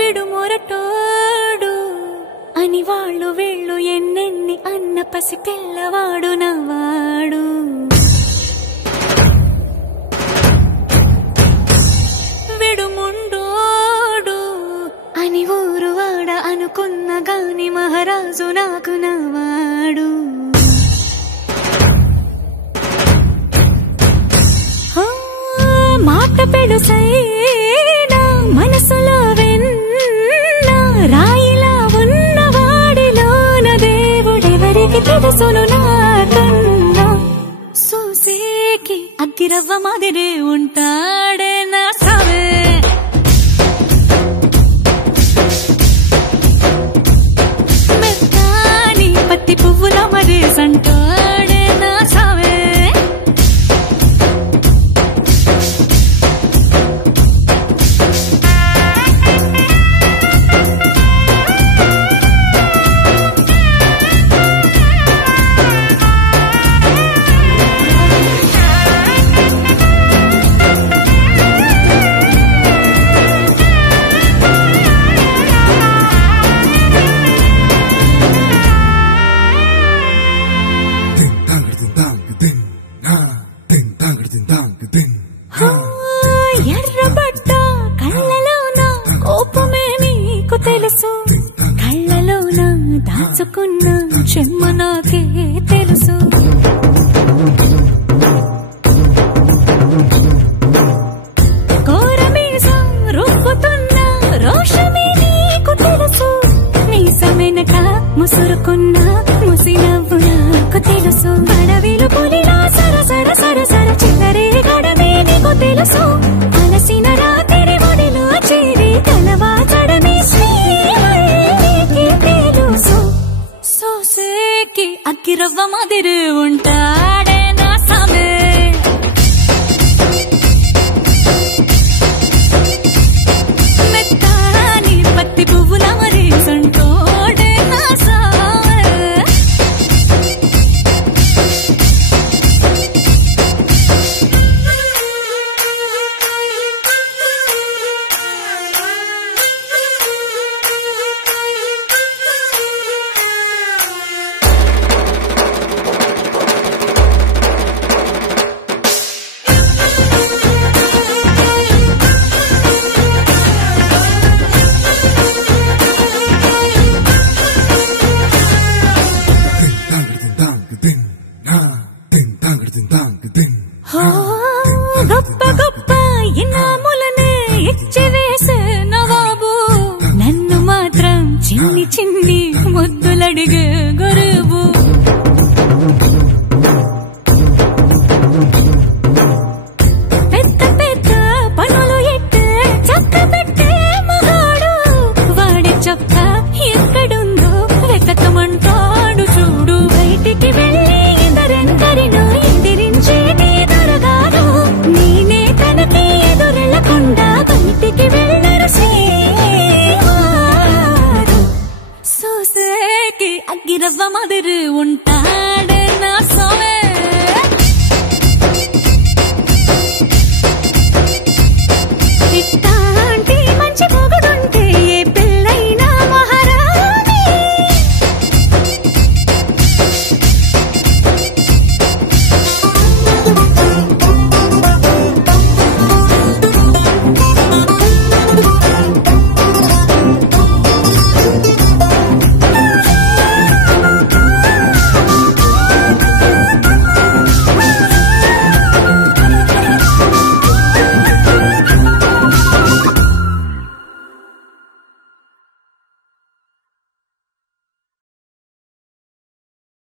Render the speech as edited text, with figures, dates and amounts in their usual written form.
విడుమొరటోడు అని వాళ్ళు వీళ్ళు ఎన్నెన్ని అన్న పసి పిల్లవాడు నవ్వాడు. విడుముండోడు అని ఊరు వాడ అనుకున్న గాని మహారాజు నాకు నవ్వాడు. మాట పెడుసైనా మనసులో వెన్న రాయిలా ఉన్నవాడిలోన దేవుడెవరికి తెలుసును నాకన్నా. సూసేకి అగ్గిరవ్వ మాదిరి ఉంటాడే నా సావే. మెత్తాని పత్తి పువ్వుల మరి సంటాడే నా సావే. ఎర్రబడ్డ కళ్ళలోన కోపమే నీకు తెలుసు, కళ్ళలోన దాచుకున్న చెమ్మ నాకే తెలుసు. కోరమీసం రుబ్బుతున్న రోషమే నీకు తెలుసు, మీసమెనక ముసురుకున్న ముసినవ్వు నాకు తెలుసు. అడవిలు పులిలా సరసర సరసర చిల్లరే గడమే నీకు తెలుసు. అలసిన రాత్రి ఒడిలో చేరి తలవాచడమే శ్రీహరికి తెలుసు. సోసేకి అగ్గిరవ్వ మాదిరి ఉంటాడే నా సామే. మెత్తాని పత్తి పువ్వుల మరి సంటోడే నా సామే. Oh